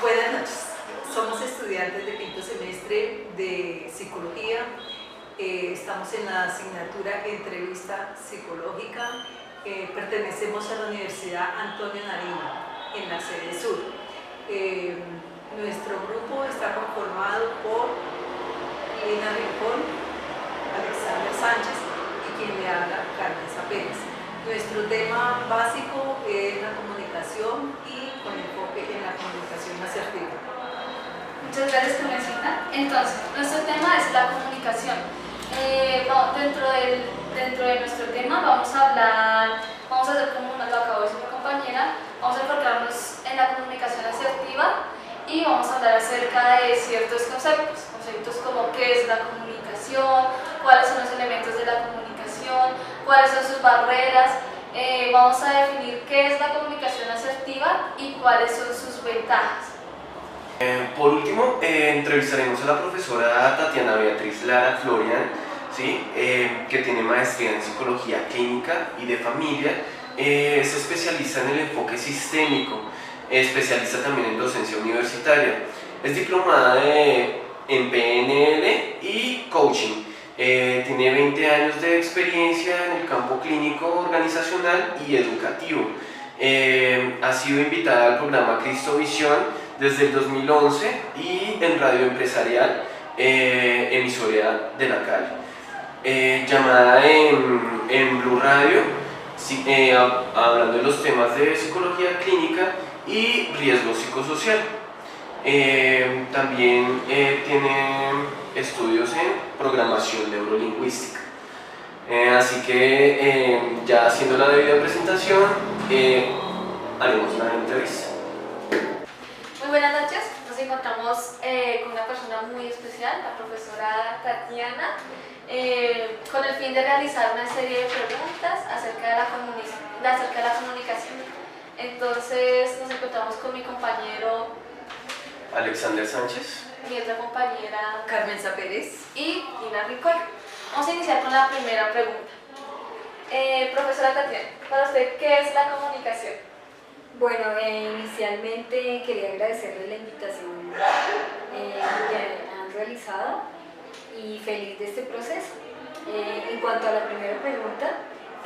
Buenas noches, somos estudiantes de quinto semestre de psicología, estamos en la asignatura entrevista psicológica, pertenecemos a la Universidad Antonio Nariño, en la sede sur. Nuestro grupo está conformado por Lina Rincón, Alexander Sánchez y quien le habla, Carmen Pérez. Nuestro tema básico es la comunicación y con enfoque en la comunicación asertiva. Muchas gracias, Carmencita. Entonces, nuestro tema es la comunicación. Dentro de nuestro tema vamos a hacer como lo acabo de decir mi compañera, vamos a enfocarnos en la comunicación asertiva y vamos a hablar acerca de ciertos conceptos como qué es la comunicación, cuáles son los elementos de la comunicación, cuáles son sus barreras. Vamos a definir qué es la comunicación asertiva y cuáles son sus ventajas. Por último, entrevistaremos a la profesora Tatiana Beatriz Lara Florian, ¿sí? Que tiene maestría en psicología clínica y de familia, es especialista en el enfoque sistémico, especialista también en docencia universitaria, es diplomada en PNL y coaching. Tiene 20 años de experiencia en el campo clínico, organizacional y educativo. Ha sido invitada al programa Cristovisión desde el 2011 y en Radio Empresarial, emisora de la Cali. Llamada en Blue Radio, hablando de los temas de psicología clínica y riesgo psicosocial. También tiene estudios en programación neurolingüística. Así que ya haciendo la debida presentación, haremos la entrevista. Muy buenas noches, nos encontramos con una persona muy especial, la profesora Tatiana, con el fin de realizar una serie de preguntas acerca de la comunicación. Entonces nos encontramos con mi compañero Alexander Sánchez, mi otra compañera Carmen Pérez y Lina Rincón. Vamos a iniciar con la primera pregunta. Profesora Tatiana, para usted, ¿qué es la comunicación? Bueno, inicialmente quería agradecerles la invitación que han realizado y feliz de este proceso. En cuanto a la primera pregunta,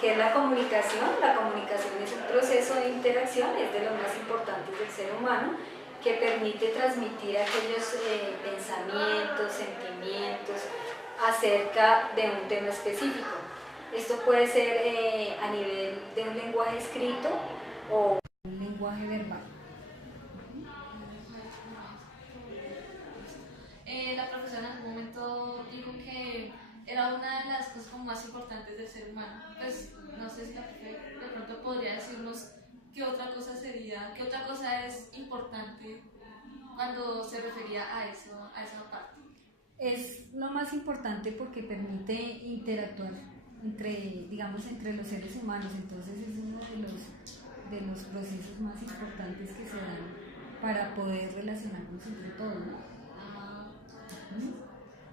¿qué es la comunicación? La comunicación es un proceso de interacción, es de los más importantes del ser humano, que permite transmitir aquellos pensamientos, sentimientos acerca de un tema específico. Esto puede ser a nivel de un lenguaje escrito o un lenguaje verbal. La profesora en algún momento dijo que era una de las cosas como más importantes del ser humano. Pues no sé si la profe de pronto podría decirnos qué otra cosa es importante cuando se refería a esa parte. Es lo más importante porque permite interactuar entre los seres humanos, entonces es uno de los procesos más importantes que se dan para poder relacionarnos entre todos, ¿no?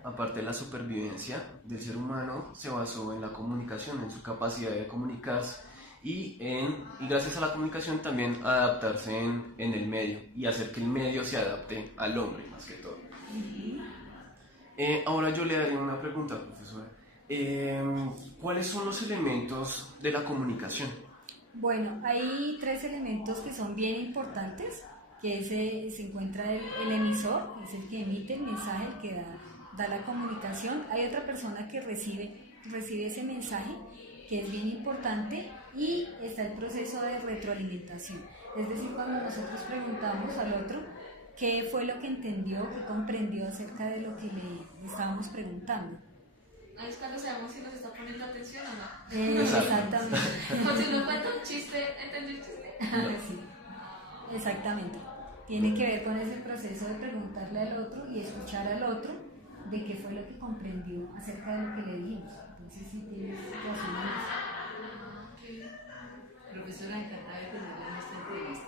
aparte de la supervivencia del ser humano, se basó en la comunicación, en su capacidad de comunicarse y gracias a la comunicación también adaptarse en el medio y hacer que el medio se adapte al hombre más que todo. Ahora yo le daría una pregunta, profesora. ¿Cuáles son los elementos de la comunicación? Bueno, hay tres elementos que son bien importantes, que se encuentra el emisor, es el que emite el mensaje, el que da la comunicación. Hay otra persona que recibe ese mensaje, que es bien importante, y está el proceso de retroalimentación. Es decir, cuando nosotros preguntamos al otro qué fue lo que entendió, qué comprendió acerca de lo que le estábamos preguntando. Ahí es cuando sabemos si nos está poniendo atención o no. Exactamente. Como si uno cuenta un chiste, ¿entendió el chiste? Sí, exactamente. Tiene que ver con ese proceso de preguntarle al otro y escuchar al otro de qué fue lo que comprendió acerca de lo que le dijimos. Entonces sí tienes razón en eso. Profesora, encantada de tenerla en esta entrevista.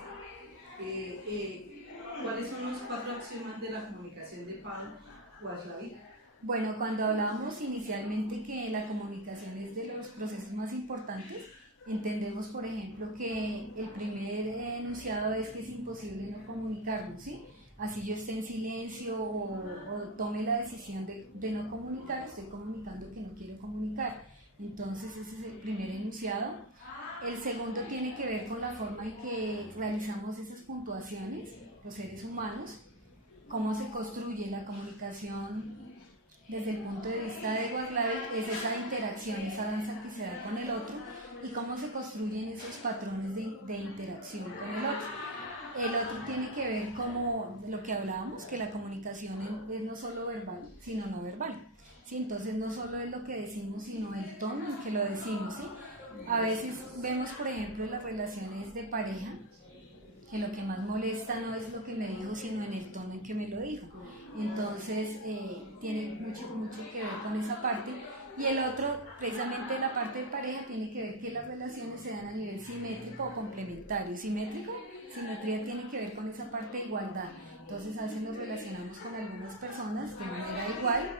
¿Cuáles son los 4 axiomas de la comunicación de Paul Watzlawick? Bueno, cuando hablábamos inicialmente que la comunicación es de los procesos más importantes, entendemos, por ejemplo, que el primer enunciado es que es imposible no comunicarnos, ¿sí? así yo esté en silencio o tome la decisión de no comunicar, estoy comunicando que no quiero comunicar. Entonces ese es el primer enunciado. El segundo tiene que ver con la forma en que realizamos esas puntuaciones, los seres humanos, cómo se construye la comunicación desde el punto de vista de Waslavic, es esa interacción, esa danza que se da con el otro, y cómo se construyen esos patrones de interacción con el otro. El otro tiene que ver como lo que hablábamos, que la comunicación es no solo verbal, sino no verbal. ¿Sí? Entonces no solo es lo que decimos, sino el tono en que lo decimos. ¿Sí? A veces vemos, por ejemplo, las relaciones de pareja, que lo que más molesta no es lo que me dijo, sino en el tono en que me lo dijo. Entonces tiene mucho que ver con esa parte. Y el otro, precisamente la parte de pareja, tiene que ver que las relaciones se dan a nivel simétrico o complementario. Simetría tiene que ver con esa parte de igualdad. Entonces a veces nos relacionamos con algunas personas de manera igual,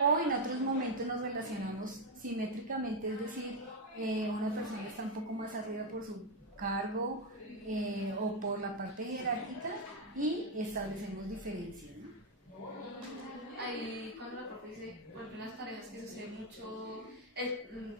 o en otros momentos nos relacionamos simétricamente, es decir, una persona está un poco más arriba por su cargo o por la parte jerárquica y establecemos diferencias, ¿no? Ahí cuando la profe dice, por ejemplo, en las parejas que sucede mucho,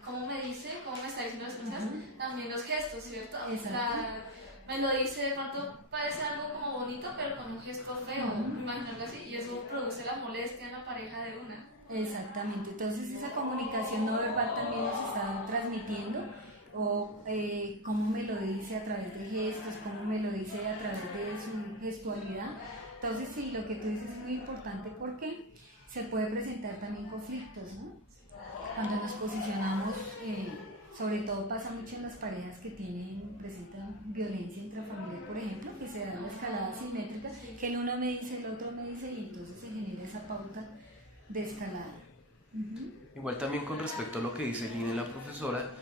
cómo me dice, cómo me está diciendo las cosas, también los gestos, ¿cierto? O sea, me lo dice, de pronto parece algo como bonito, pero con un gesto feo, imaginarlo así, y eso produce la molestia en la pareja de una. Exactamente, entonces esa comunicación no verbal también nos está transmitiendo, o cómo me lo dice a través de gestos, cómo me lo dice a través de su gestualidad. Entonces sí, lo que tú dices es muy importante porque se puede presentar también conflictos, ¿no? Cuando nos posicionamos, sobre todo pasa mucho en las parejas que presentan violencia intrafamiliar, por ejemplo, que se dan la escalada simétrica, que el uno me dice, el otro me dice, y entonces se genera esa pauta de escalada. Igual también con respecto a lo que dice Lina, la profesora,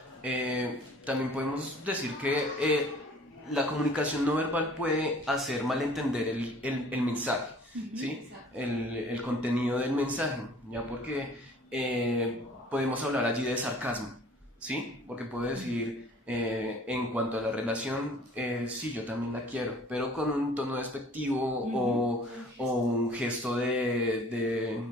también podemos decir que la comunicación no verbal puede hacer malentender el mensaje, ¿sí? El contenido del mensaje, ya porque podemos hablar allí de sarcasmo, ¿sí? Porque puedo decir, en cuanto a la relación, sí, yo también la quiero, pero con un tono despectivo o un gesto de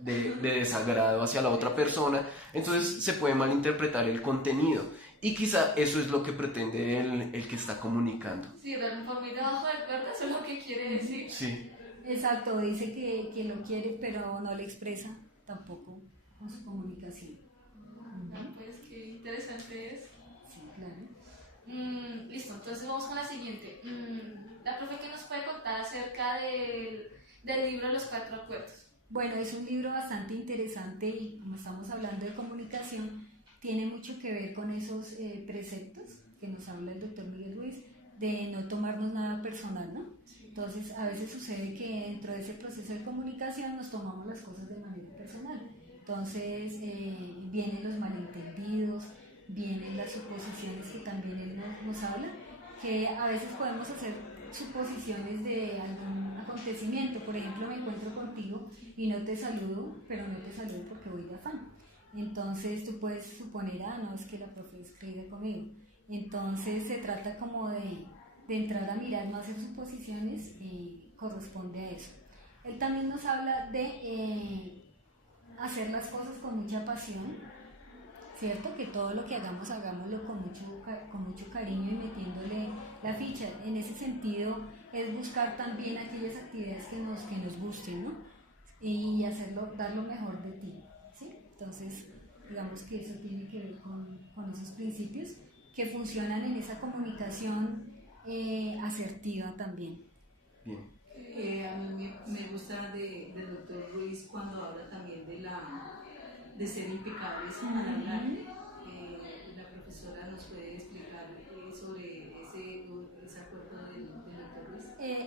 desagrado hacia la otra persona, entonces se puede malinterpretar el contenido y quizá eso es lo que pretende el que está comunicando. Sí, por muy debajo del cuerpo, eso es lo que quiere decir. Sí. Exacto, dice que lo quiere pero no le expresa tampoco con su comunicación. Pues qué interesante es. Sí, claro. Listo, entonces vamos con la siguiente. La profe, ¿qué nos puede contar acerca del libro Los Cuatro Acuerdos? Bueno, es un libro bastante interesante y como estamos hablando de comunicación, tiene mucho que ver con esos preceptos que nos habla el doctor Miguel Ruiz, de no tomarnos nada personal, ¿no? Entonces, a veces sucede que dentro de ese proceso de comunicación nos tomamos las cosas de manera personal. Entonces, vienen los malentendidos, vienen las suposiciones que también él nos habla, que a veces podemos hacer suposiciones de algún acontecimiento. Por ejemplo, me encuentro contigo y no te saludo, pero no te saludo porque voy de afán. Entonces tú puedes suponer, no, es que la profe es creída conmigo. Entonces se trata como de entrar a mirar, no hacer suposiciones, y corresponde a eso. Él también nos habla de hacer las cosas con mucha pasión, ¿cierto? Que todo lo que hagamos, hagámoslo con mucho cariño y metiéndole la ficha. En ese sentido es buscar también aquellas actividades que nos gusten, ¿no? Y hacerlo, dar lo mejor de ti, ¿sí? Entonces, digamos que eso tiene que ver con esos principios que funcionan en esa comunicación asertiva también. Bien. A mí me gusta del doctor Ruiz cuando habla también de ser impecables al hablar. La profesora nos puede explicar sobre ese acuerdo del doctor Ruiz.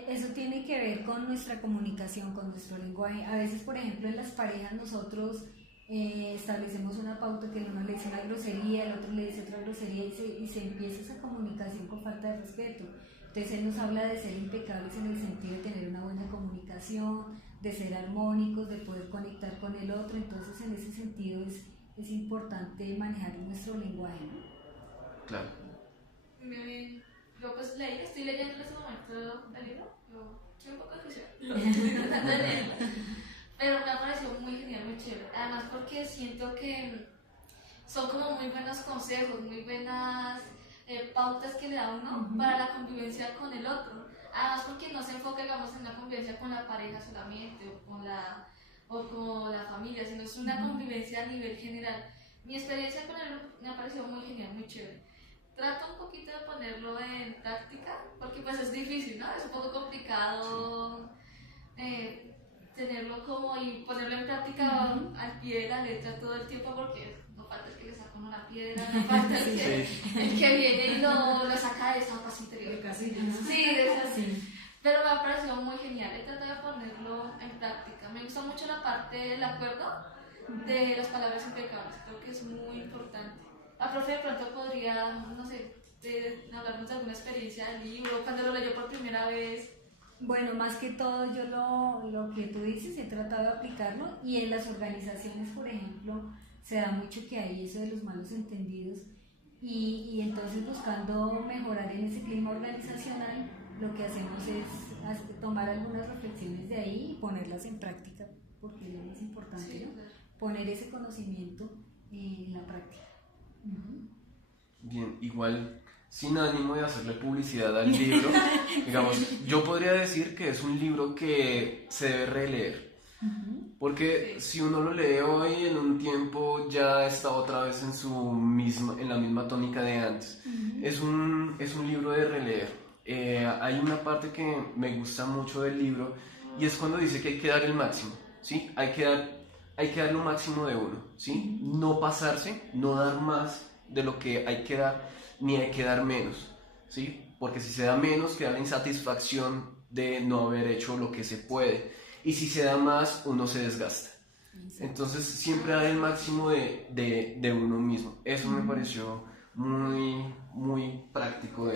Eso tiene que ver con nuestra comunicación, con nuestro lenguaje. A veces, por ejemplo, en las parejas nosotros establecemos una pauta que el uno le dice una grosería, el otro le dice otra grosería y se empieza esa comunicación con falta de respeto. Entonces él nos habla de ser impecables en el sentido de tener una buena comunicación, de ser armónicos, de poder conectar con el otro. Entonces en ese sentido es importante manejar nuestro lenguaje, ¿no? Claro. Muy bien. Yo pues estoy leyendo en ese momento el libro. Yo soy un poco lo estoy tratando de leerla. Pero me ha parecido muy genial, muy chévere. Además porque siento que son como muy buenos consejos, muy buenas pautas que le da uno para la convivencia con el otro. Además porque no se enfoca, digamos, en la convivencia con la pareja solamente o con la familia, sino es una convivencia a nivel general. Mi experiencia con él me ha parecido muy genial, muy chévere. Trato un poquito de ponerlo en práctica, porque pues es difícil, ¿no? Es un poco complicado tenerlo como y ponerlo en práctica al pie de la letra todo el tiempo, porque no falta el que le saca uno la piedra, no falta el que viene y lo saca de esa paz interior. Sí, es así. Pero me ha parecido muy genial, he tratado de ponerlo en práctica. Me gusta mucho la parte del acuerdo de las palabras impecables, creo que es muy importante. La profe de pronto podría, no sé, hablarnos de alguna experiencia del libro, cuando lo leyó por primera vez. Bueno, más que todo yo lo que tú dices he tratado de aplicarlo, y en las organizaciones, por ejemplo, se da mucho que hay eso de los malos entendidos, y entonces buscando mejorar en ese clima organizacional, lo que hacemos es tomar algunas reflexiones de ahí y ponerlas en práctica, porque es lo más importante, Sí, ¿no? claro. Poner ese conocimiento en la práctica. Bien, igual, sin ánimo de hacerle publicidad al libro, digamos, yo podría decir que es un libro que se debe releer, porque si uno lo lee hoy, en un tiempo ya está otra vez en la misma tónica de antes. Es un libro de releer. Hay una parte que me gusta mucho del libro, y es cuando dice que hay que dar el máximo, ¿sí? Hay que dar lo máximo de uno, ¿sí? No pasarse, no dar más de lo que hay que dar, ni hay que dar menos, ¿sí? Porque si se da menos, queda la insatisfacción de no haber hecho lo que se puede, y si se da más, uno se desgasta. Entonces siempre dar el máximo de uno mismo. Eso me pareció muy, muy práctico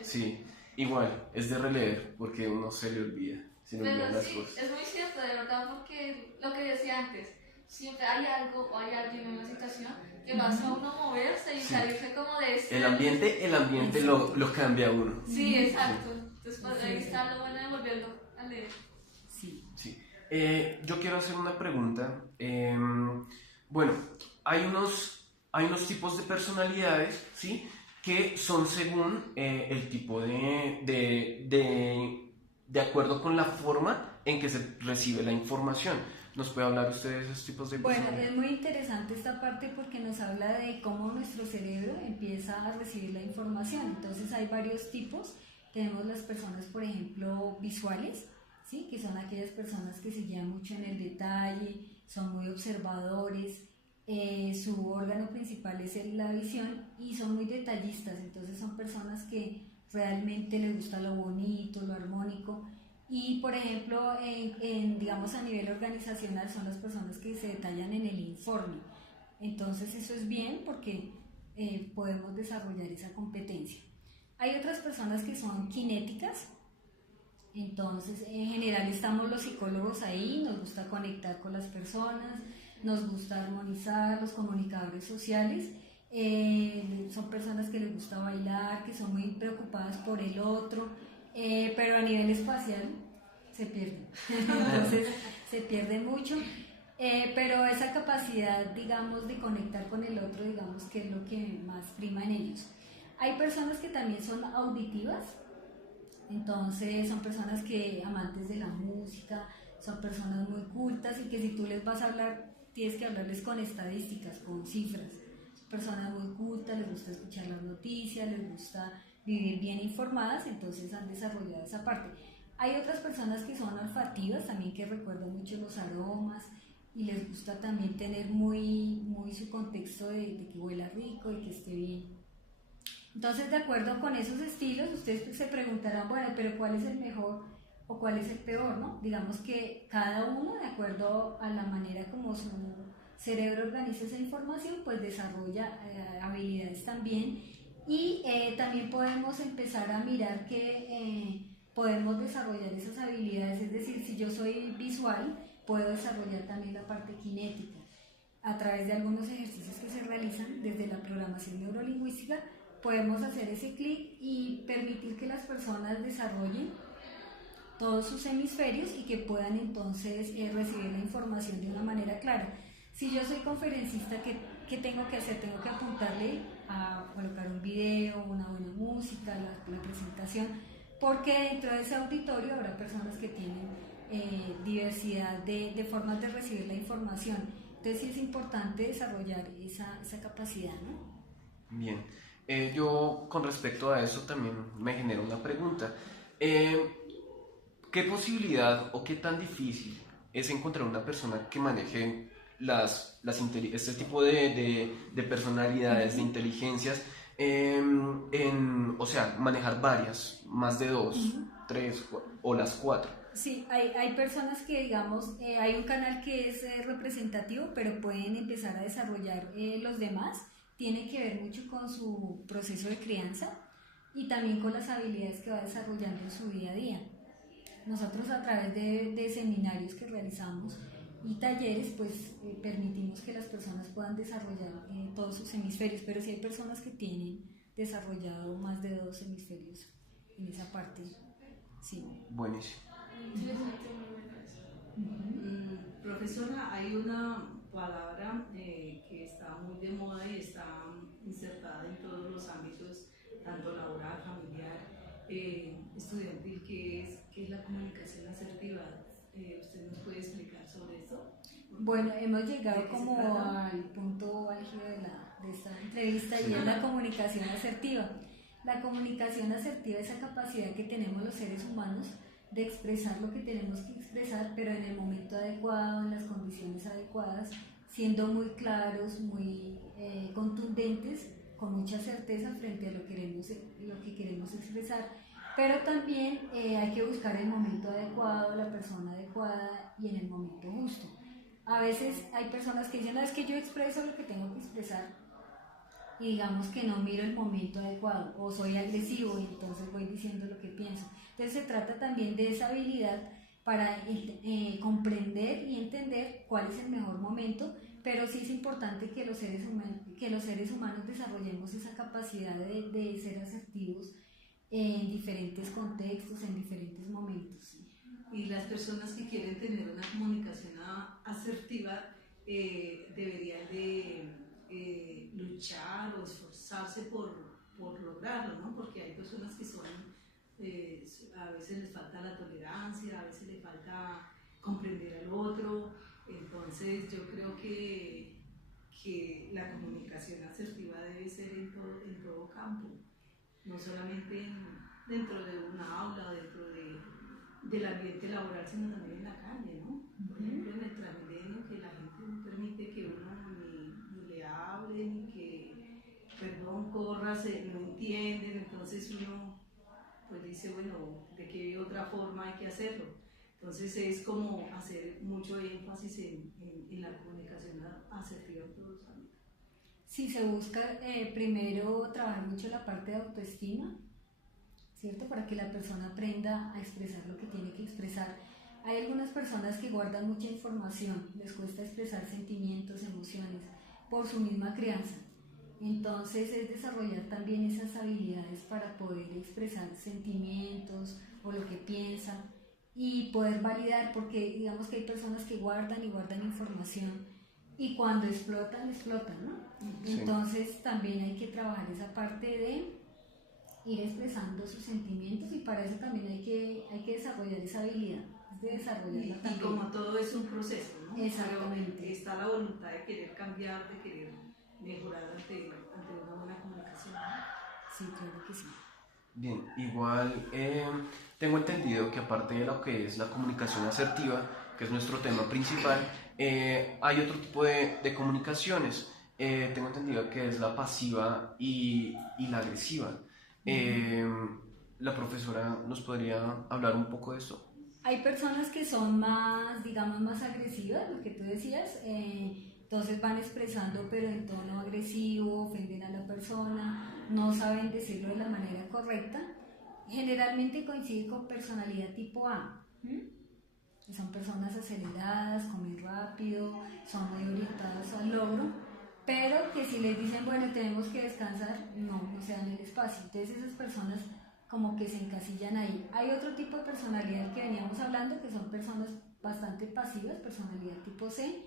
sí, igual, es de releer, porque uno se le olvida Pero las sí, cosas. es muy cierto, de verdad, porque lo que decía antes, siempre hay algo o hay alguien en una situación que lo hace a uno moverse y salirse como de ese... El ambiente lo cambia a uno. Sí, exacto. Entonces, pues, ahí está lo bueno de volverlo a leer. Sí. Sí. Yo quiero hacer una pregunta. Bueno, hay unos tipos de personalidades, ¿sí? Que son según el tipo de acuerdo con la forma en que se recibe la información. ¿Nos puede hablar usted de esos tipos de Bueno, personalidades? es muy interesante esta parte porque nos habla de cómo nuestro cerebro empieza a recibir la información. Entonces hay varios tipos. Tenemos las personas, por ejemplo, visuales, ¿sí? Que son aquellas personas que se guían mucho en el detalle, son muy observadores, su órgano principal es la visión y son muy detallistas. Entonces son personas que realmente les gusta lo bonito, lo armónico. Y por ejemplo, digamos a nivel organizacional son las personas que se detallan en el informe. Entonces eso es bien porque podemos desarrollar esa competencia. Hay otras personas que son cinéticas. Entonces en general estamos los psicólogos ahí, nos gusta conectar con las personas, nos gusta armonizar, los comunicadores sociales. Son personas que les gusta bailar, que son muy preocupadas por el otro, pero a nivel espacial se pierden, entonces se pierde mucho, pero esa capacidad, digamos, de conectar con el otro, digamos que es lo que más prima en ellos. Hay personas que también son auditivas, entonces son personas que amantes de la música, son personas muy cultas y que si tú les vas a hablar, tienes que hablarles con estadísticas, con cifras. Son personas muy cultas, les gusta escuchar las noticias, les gusta vivir bien informadas, entonces han desarrollado esa parte. Hay otras personas que son olfativas también, que recuerdan mucho los aromas y les gusta también tener muy, muy su contexto de que huela rico y que esté bien. Entonces, de acuerdo con esos estilos, ustedes se preguntarán, bueno, pero ¿cuál es el mejor o cuál es el peor, no? Digamos que cada uno, de acuerdo a la manera como su cerebro organiza esa información, pues desarrolla habilidades también, y también podemos empezar a mirar que podemos desarrollar esas habilidades, es decir, si yo soy visual, puedo desarrollar también la parte cinética a través de algunos ejercicios que se realizan desde la programación neurolingüística. Podemos hacer ese clic y permitir que las personas desarrollen todos sus hemisferios y que puedan entonces recibir la información de una manera clara. Si yo soy conferencista, ¿qué tengo que hacer? Tengo que apuntarle a colocar un video, una buena música, la presentación, porque dentro de ese auditorio habrá personas que tienen diversidad de formas de recibir la información. Entonces sí es importante desarrollar esa capacidad, ¿no? Bien, yo con respecto a eso también me genera una pregunta. ¿Qué posibilidad o qué tan difícil es encontrar una persona que maneje este tipo de personalidades, de inteligencias, o sea, manejar varias, más de dos, tres o las cuatro? Sí, hay personas que, digamos, hay un canal que es representativo, pero pueden empezar a desarrollar los demás. Tiene que ver mucho con su proceso de crianza y también con las habilidades que va desarrollando en su día a día. Nosotros a través de seminarios que realizamos y talleres, pues permitimos que las personas puedan desarrollar todos sus hemisferios, pero sí hay personas que tienen desarrollado más de 2 hemisferios en esa parte. Sí. Buenísimo. Profesora, hay una palabra que está muy de moda y está insertada en todos los ámbitos, tanto laboral, familiar, estudiantil, que es la comunicación asertiva. ¿Usted nos puede explicar sobre eso? Bueno, hemos llegado como al punto álgido de esta entrevista y es la comunicación asertiva. La comunicación asertiva es esa capacidad que tenemos los seres humanos de expresar lo que tenemos que expresar, pero en el momento adecuado, en las condiciones adecuadas, siendo muy claros, muy contundentes, con mucha certeza frente a lo que queremos expresar. Pero también hay que buscar el momento adecuado, la persona adecuada y en el momento justo. A veces hay personas que dicen, no, es que yo expreso lo que tengo que expresar y digamos que no miro el momento adecuado o soy agresivo y entonces voy diciendo lo que pienso. Entonces se trata también de esa habilidad para comprender y entender cuál es el mejor momento, pero sí es importante que los seres humanos desarrollemos esa capacidad de ser asertivos en diferentes contextos, en diferentes momentos. Y las personas que quieren tener una comunicación asertiva deberían de luchar o esforzarse por lograrlo, ¿no? Porque hay personas que son, a veces les falta la tolerancia, a veces les falta comprender al otro. Entonces yo creo que la comunicación asertiva debe ser en todo campo, no solamente dentro de una aula o dentro del ambiente laboral, sino también en la calle, ¿no? Por ejemplo, en el Transmilenio, que la gente no permite que uno ni le hable, ni que, perdón, corra, no entienden, entonces uno pues dice, bueno, ¿de qué otra forma hay que hacerlo? Entonces es como hacer mucho énfasis en la comunicación asertiva en todos los ámbitos. Sí, se busca primero trabajar mucho la parte de autoestima, ¿cierto? Para que la persona aprenda a expresar lo que tiene que expresar. Hay algunas personas que guardan mucha información, les cuesta expresar sentimientos, emociones, por su misma crianza. Entonces es desarrollar también esas habilidades para poder expresar sentimientos o lo que piensan y poder validar, porque digamos que hay personas que guardan y guardan información y cuando explotan, ¿no? Sí. Entonces también hay que trabajar esa parte de ir expresando sus sentimientos y para eso también hay que desarrollar esa habilidad, de desarrollarla también. Y como todo es un proceso, ¿no? Exactamente. Pero está la voluntad de querer cambiar, de querer mejorar ante una buena comunicación, ¿no? Sí, claro que sí. Bien, igual tengo entendido que aparte de lo que es la comunicación asertiva, que es nuestro tema principal, hay otro tipo de comunicaciones. Tengo entendido que es la pasiva y la agresiva. ¿La profesora nos podría hablar un poco de esto? Hay personas que son más, digamos, más agresivas, lo que tú decías, entonces van expresando pero en tono agresivo, ofenden a la persona, no saben decirlo de la manera correcta. Generalmente coincide con personalidad tipo A, que son personas aceleradas, comen rápido, son muy orientadas al logro, pero que si les dicen, bueno, tenemos que descansar, no se dan el espacio. Entonces esas personas como que se encasillan ahí. Hay otro tipo de personalidad que veníamos hablando, que son personas bastante pasivas, personalidad tipo C,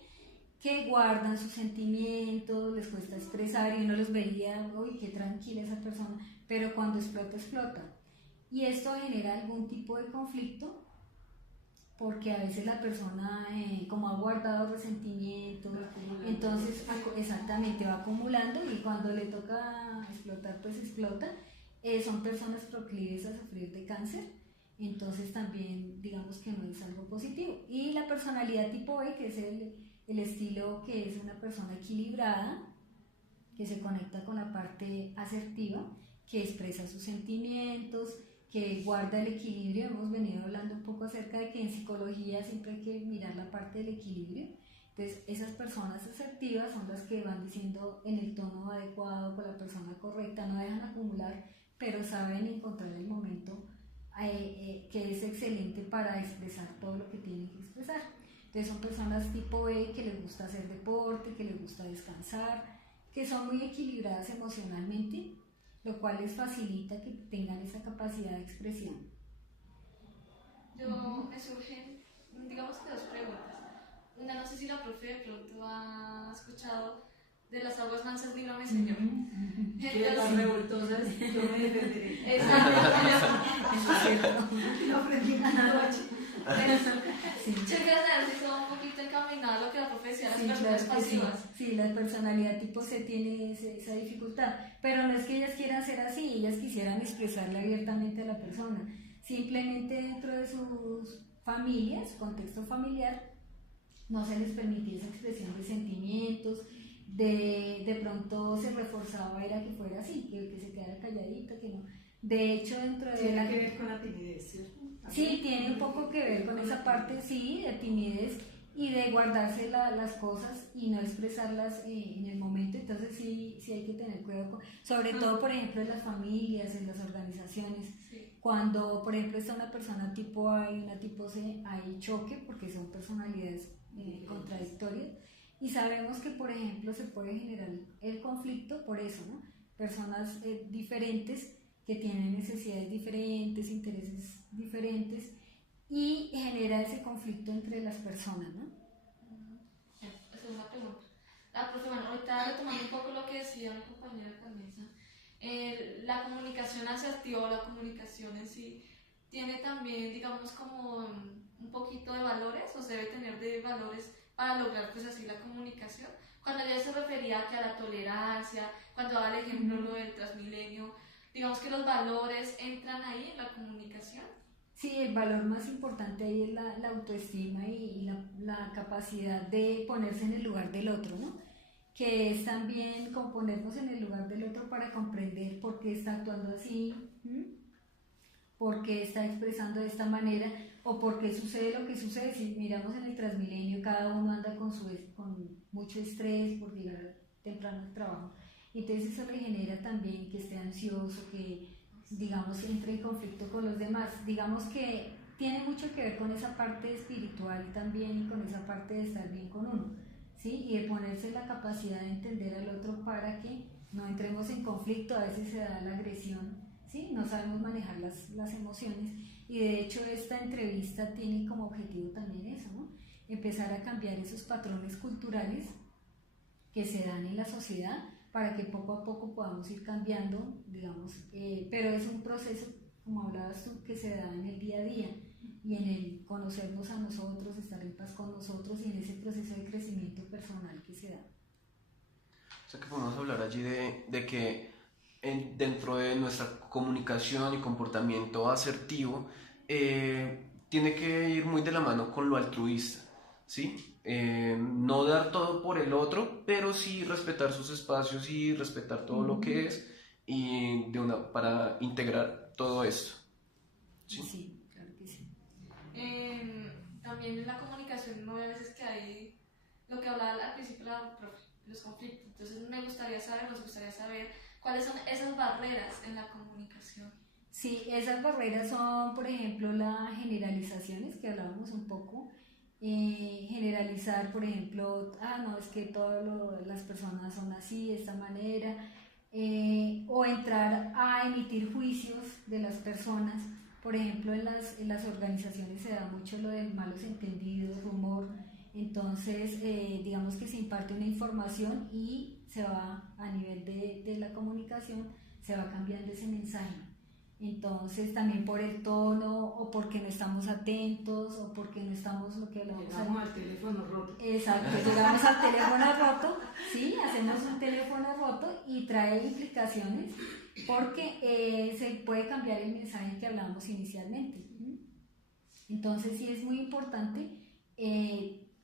que guardan sus sentimientos, les cuesta expresar y uno los veía, uy, qué tranquila esa persona, pero cuando explota, explota. Y esto genera algún tipo de conflicto, porque a veces la persona, como ha guardado resentimientos, entonces exactamente va acumulando y cuando le toca explotar, pues explota. Son personas proclives a sufrir de cáncer, entonces también digamos que no es algo positivo. Y la personalidad tipo B, que es el estilo que es una persona equilibrada, que se conecta con la parte asertiva, que expresa sus sentimientos, que guarda el equilibrio. Hemos venido hablando un poco acerca de que en psicología siempre hay que mirar la parte del equilibrio. Entonces esas personas asertivas son las que van diciendo en el tono adecuado, con la persona correcta, no dejan acumular, pero saben encontrar el momento que es excelente para expresar todo lo que tienen que expresar. Entonces son personas tipo B que les gusta hacer deporte, que les gusta descansar, que son muy equilibradas emocionalmente, lo cual les facilita que tengan esa capacidad de expresión. Me surgen, digamos que dos preguntas. Una, no sé si la profe de pronto ha escuchado de las aguas mansas, dígame señor. Que las revoltosas, yo me defenderé. Eso es cierto. Lo aprendí anoche. Sí. Yo quiero saber si son un poquito encaminado a lo que la profe decía, las Sí, personas claro que sí. pasivas. Sí, la personalidad tipo C tiene esa dificultad, pero no es que ellas quieran ser así, ellas quisieran expresarle abiertamente a la persona, simplemente dentro de sus familias, contexto familiar, no se les permitía esa expresión de sentimientos, de pronto se reforzaba era que fuera así, que se quedara calladita, que no. De hecho, dentro de Tiene que ver con la timidez, ¿cierto? Sí, tiene un poco que ver con esa parte, sí, de timidez y de guardarse las cosas y no expresarlas en el momento. Entonces sí hay que tener cuidado, sobre todo, por ejemplo, en las familias, en las organizaciones. Sí. Cuando, por ejemplo, está una persona tipo A y una tipo C, hay choque porque son personalidades contradictorias. Y sabemos que, por ejemplo, se puede generar el conflicto por eso, ¿no? Personas diferentes que tienen necesidades diferentes, intereses diferentes, y genera ese conflicto entre las personas, ¿no? Esa es una pregunta. La profe, bueno, ahorita retomando un poco lo que decía mi compañera Vanessa, la comunicación asertiva o la comunicación en sí tiene también, digamos, como un poquito de valores, o se debe tener de valores para lograr pues así la comunicación. Cuando ella se refería que a la tolerancia, cuando daba el ejemplo lo del Transmilenio, digamos que los valores entran ahí en la comunicación. Sí, el valor más importante ahí es la autoestima y la capacidad de ponerse en el lugar del otro, ¿no? Que es también como ponernos en el lugar del otro para comprender por qué está actuando así, por qué está expresando de esta manera o por qué sucede lo que sucede. Si miramos en el Transmilenio, cada uno anda con mucho estrés por llegar temprano al trabajo. Entonces eso le genera también que esté ansioso, que digamos entre en conflicto con los demás. Digamos que tiene mucho que ver con esa parte espiritual también y con esa parte de estar bien con uno, ¿sí? Y de ponerse la capacidad de entender al otro para que no entremos en conflicto. A veces se da la agresión, ¿sí? No sabemos manejar las emociones, y de hecho esta entrevista tiene como objetivo también eso, ¿no? Empezar a cambiar esos patrones culturales que se dan en la sociedad para que poco a poco podamos ir cambiando, digamos, pero es un proceso, como hablabas tú, que se da en el día a día y en el conocernos a nosotros, estar en paz con nosotros y en ese proceso de crecimiento personal que se da. O sea que podemos hablar allí de que dentro de nuestra comunicación y comportamiento asertivo tiene que ir muy de la mano con lo altruista, ¿sí? No dar todo por el otro, pero sí respetar sus espacios y respetar todo lo que es y para integrar todo esto. Sí, sí, claro que sí. También en la comunicación no hay veces que hay lo que hablaba al principio la profe, los conflictos. Entonces nos gustaría saber cuáles son esas barreras en la comunicación. Sí, esas barreras son, por ejemplo, las generalizaciones que hablábamos un poco. Generalizar, por ejemplo, no, es que todas las personas son así, de esta manera, o entrar a emitir juicios de las personas. Por ejemplo, en las organizaciones se da mucho lo de malos entendidos, rumor. Entonces, digamos que se imparte una información y se va a nivel de la comunicación, se va cambiando ese mensaje. Entonces, también por el tono, o porque no estamos atentos, o porque no estamos lo que hablamos. Llegamos al teléfono roto. Exacto, llegamos al teléfono roto, sí, hacemos un teléfono roto y trae implicaciones porque se puede cambiar el mensaje que hablábamos inicialmente. Entonces, sí es muy importante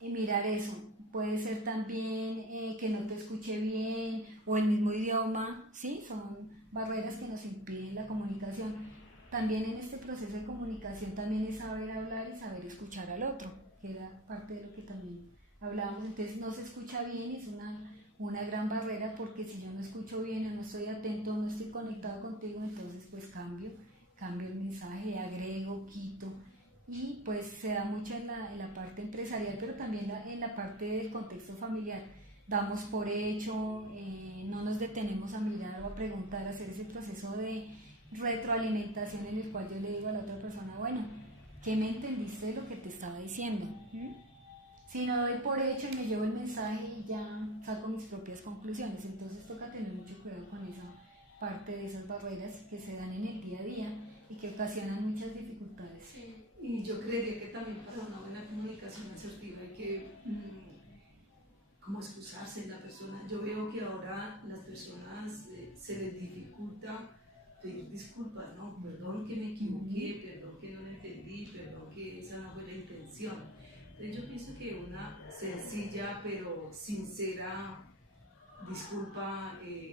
mirar eso. Puede ser también que no te escuche bien o el mismo idioma, ¿sí? Son barreras que nos impiden la comunicación. También en este proceso de comunicación también es saber hablar y saber escuchar al otro, que era parte de lo que también hablábamos. Entonces no se escucha bien y es una gran barrera, porque si yo no escucho bien o no estoy atento, no estoy conectado contigo, entonces pues cambio el mensaje, agrego, quito. Y pues se da mucho en la parte empresarial, pero también en la parte del contexto familiar. Damos por hecho, no nos detenemos a mirar o a preguntar, a hacer ese proceso de retroalimentación en el cual yo le digo a la otra persona, bueno, ¿qué me entendiste de lo que te estaba diciendo? Si no doy por hecho y me llevo el mensaje y ya saco mis propias conclusiones, entonces toca tener mucho cuidado con esa parte de esas barreras que se dan en el día a día y que ocasionan muchas dificultades. Sí. Y yo creería que también para una buena comunicación asertiva hay que como excusarse en la persona. Yo veo que ahora las personas se les dificulta pedir disculpas, ¿no? Perdón que me equivoqué, perdón que no lo entendí, perdón que esa no fue la intención. Entonces yo pienso que una sencilla pero sincera disculpa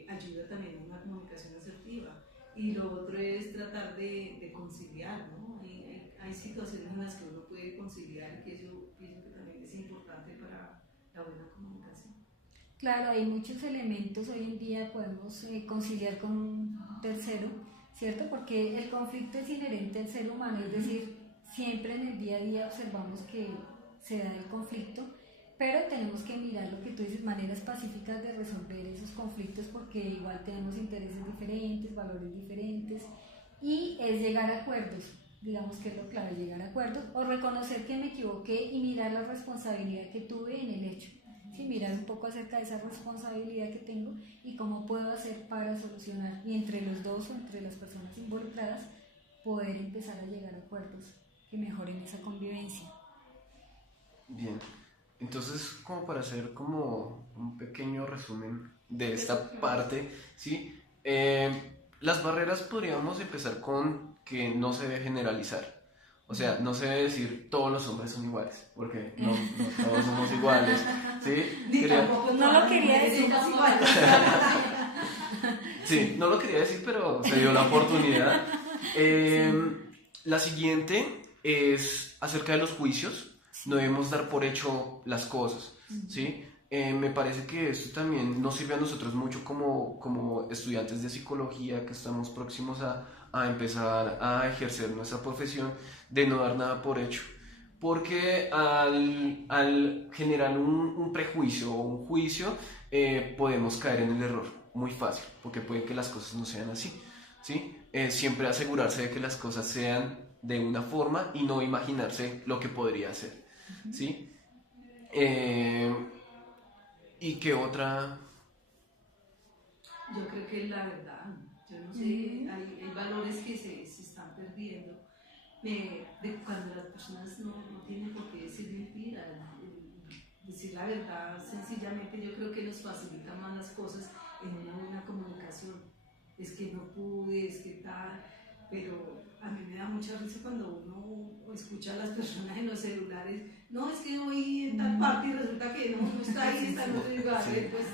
ayuda también a una comunicación asertiva. Y lo otro es tratar de conciliar, ¿no? Hay situaciones en las que uno puede conciliar y que yo pienso que también es importante para la buena comunicación. Claro, hay muchos elementos hoy en día, podemos conciliar con un tercero, ¿cierto? Porque el conflicto es inherente al ser humano, es decir, siempre en el día a día observamos que se da el conflicto, pero tenemos que mirar lo que tú dices, maneras pacíficas de resolver esos conflictos, porque igual tenemos intereses diferentes, valores diferentes, y es llegar a acuerdos. Digamos que es lo clave, llegar a acuerdos o reconocer que me equivoqué y mirar la responsabilidad que tuve en el hecho. Sí, mirar un poco acerca de esa responsabilidad que tengo y cómo puedo hacer para solucionar, y entre los dos o entre las personas involucradas poder empezar a llegar a acuerdos que mejoren esa convivencia. Bien, entonces como para hacer como un pequeño resumen de esta parte, ¿sí? Las barreras podríamos empezar con que no se debe generalizar. O sea, no se debe decir todos los hombres son iguales, porque no todos somos iguales, ¿sí? No lo quería decir. Sí, no lo quería decir, pero se dio la oportunidad. La siguiente es acerca de los juicios. No debemos dar por hecho las cosas, ¿sí? Me parece que esto también nos sirve a nosotros mucho como estudiantes de psicología que estamos próximos a empezar a ejercer nuestra profesión, de no dar nada por hecho. Porque al generar un prejuicio o un juicio, podemos caer en el error muy fácil, porque puede que las cosas no sean así, ¿sí? Siempre asegurarse de que las cosas sean de una forma y no imaginarse lo que podría ser, ¿sí? ¿Y qué otra? Yo creo que es la verdad. Yo no sé, hay valores que se están perdiendo. Cuando las personas no tienen por qué decir mentiras, decir la verdad sencillamente, yo creo que nos facilita más las cosas en una buena comunicación. Es que no pude, es que tal, pero a mí me da mucha risa cuando uno escucha a las personas en los celulares, no, es que voy en tal parte y resulta que no está ahí, está en otro lugar, pues,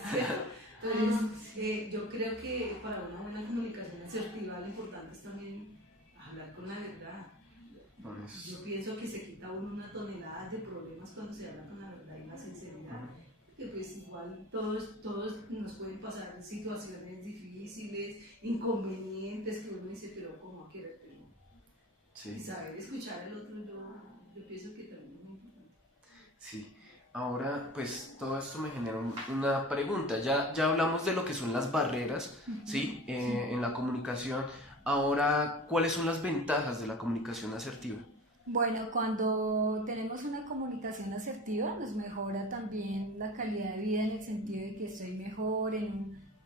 entonces yo creo que para una buena comunicación asertiva lo importante es también hablar con la verdad. Yo pienso que se quita uno una tonelada de problemas cuando se habla con la verdad y la sinceridad, que pues igual todos nos pueden pasar situaciones difíciles, inconvenientes, que uno dice, pero ¿cómo a querer? Sí. Y saber escuchar al otro, yo pienso que también es muy importante. Sí. Ahora, pues todo esto me genera una pregunta. Ya hablamos de lo que son las barreras, ¿sí? En la comunicación. Ahora, ¿cuáles son las ventajas de la comunicación asertiva? Bueno, cuando tenemos una comunicación asertiva, nos mejora también la calidad de vida en el sentido de que estoy mejor,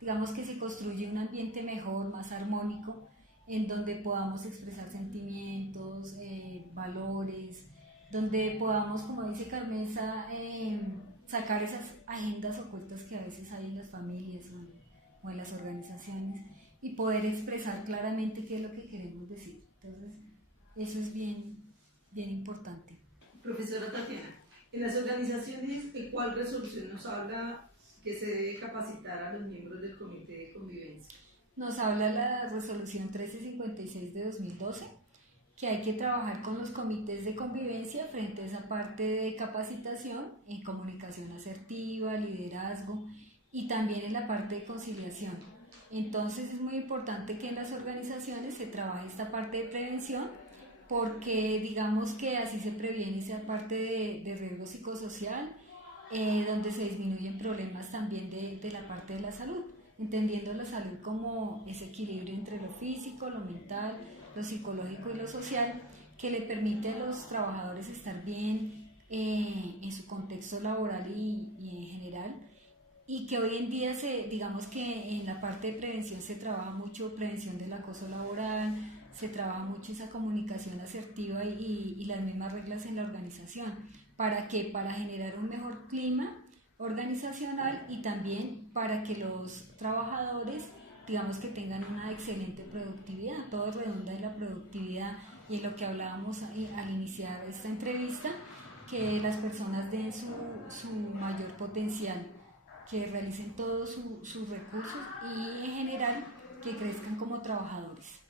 digamos que se construye un ambiente mejor, más armónico, en donde podamos expresar sentimientos, valores, donde podamos, como dice Carmenza, sacar esas agendas ocultas que a veces hay en las familias o en las organizaciones y poder expresar claramente qué es lo que queremos decir. Entonces, eso es bien importante. Profesora Tatiana, en las organizaciones, ¿de cuál resolución nos habla que se debe capacitar a los miembros del Comité de Convivencia? Nos habla la resolución 1356 de 2012, que hay que trabajar con los comités de convivencia frente a esa parte de capacitación en comunicación asertiva, liderazgo y también en la parte de conciliación. Entonces es muy importante que en las organizaciones se trabaje esta parte de prevención, porque digamos que así se previene esa parte de riesgo psicosocial, donde se disminuyen problemas también de la parte de la salud, entendiendo la salud como ese equilibrio entre lo físico, lo mental, lo psicológico y lo social, que le permite a los trabajadores estar bien en su contexto laboral y en general, y que hoy en día digamos que en la parte de prevención se trabaja mucho prevención del acoso laboral, se trabaja mucho esa comunicación asertiva y las mismas reglas en la organización. ¿Para qué? Para generar un mejor clima organizacional y también para que los trabajadores, digamos que tengan una excelente productividad. Todo redunda en la productividad y en lo que hablábamos al iniciar esta entrevista, que las personas den su mayor potencial, que realicen todos sus recursos y en general que crezcan como trabajadores.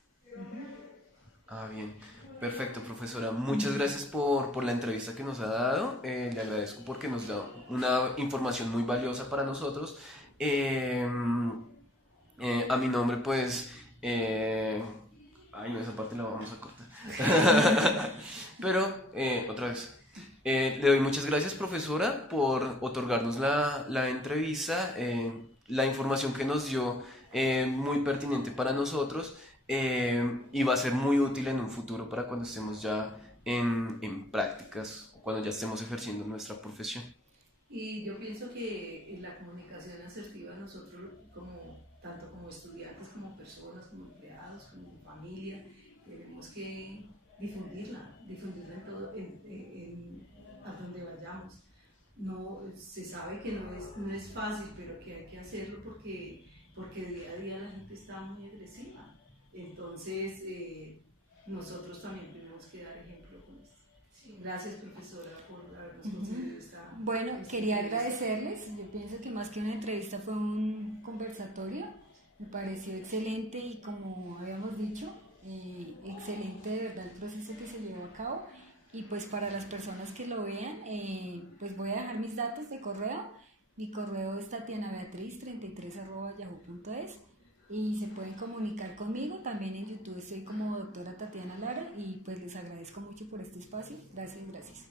Ah, bien. Perfecto, profesora. Muchas gracias por la entrevista que nos ha dado. Le agradezco porque nos da una información muy valiosa para nosotros. A mi nombre, pues... ay, no, esa parte la vamos a cortar. Pero, otra vez. Le doy muchas gracias, profesora, por otorgarnos la entrevista, la información que nos dio, muy pertinente para nosotros, y va a ser muy útil en un futuro para cuando estemos ya en prácticas o cuando ya estemos ejerciendo nuestra profesión. Y yo pienso que en la comunicación asertiva nosotros, tanto como estudiantes, como personas, como empleados, como familia, tenemos que difundirla en todo, a donde vayamos. No, se sabe que no es fácil, pero que hay que hacerlo porque día a día la gente está muy agresiva. Entonces, nosotros también tenemos que dar ejemplo con esto. Sí. Gracias, profesora, por habernos concedido esta... Bueno, quería agradecerles. Yo pienso que más que una entrevista fue un conversatorio. Me pareció excelente y, como habíamos dicho, excelente de verdad el proceso que se llevó a cabo. Y pues para las personas que lo vean, pues voy a dejar mis datos de correo. Mi correo es tatianabeatriz33@yahoo.es y se pueden comunicar conmigo. También en YouTube estoy como doctora Tatiana Lara y pues les agradezco mucho por este espacio. Gracias.